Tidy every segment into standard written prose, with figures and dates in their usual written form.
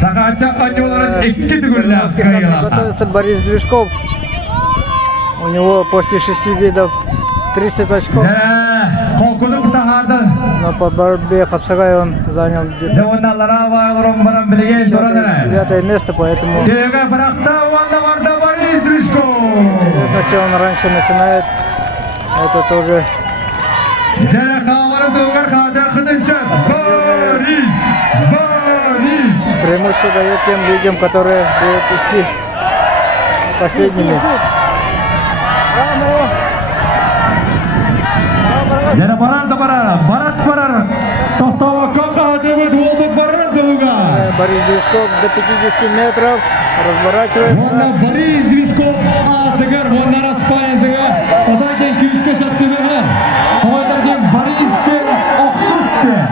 Сақача анюларын 2 түгілі готовится Борис Движков. У него после 6 видов 30 очков. Холкудук тағарды. Но по борьбе Хапсагай он занял где-то 9 место, поэтому если он раньше начинает, это тоже преимущество дает тем людям, которые будут идти последними. Борис Движков до 50 метров разворачивается. Борис Движков атыгар, онна распайындыга. Одан кен күйіске сәттігігі. Одан кен Борис кен оқсыз кен.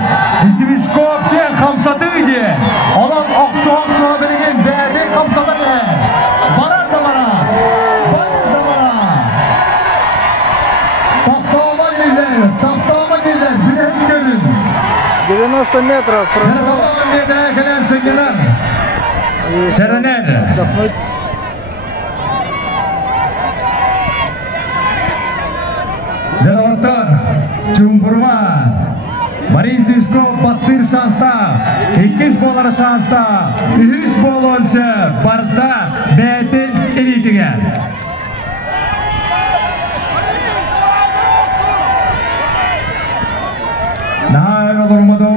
Движков кен қамсатығы кен. Олан оқсуға білген бәрден қамсаты кен. Барар да бара. Барар да бара. Тақтауға келдер. Тақтауға келдер. Білен көлін. 90 метров прошло. Отдохнуть. Жалаваттар, Чумбурма, Борис Движков бастыр шанста, 2 болары шанста, 3 болоншы барда бәтін элитіге. Найра Дурмаду.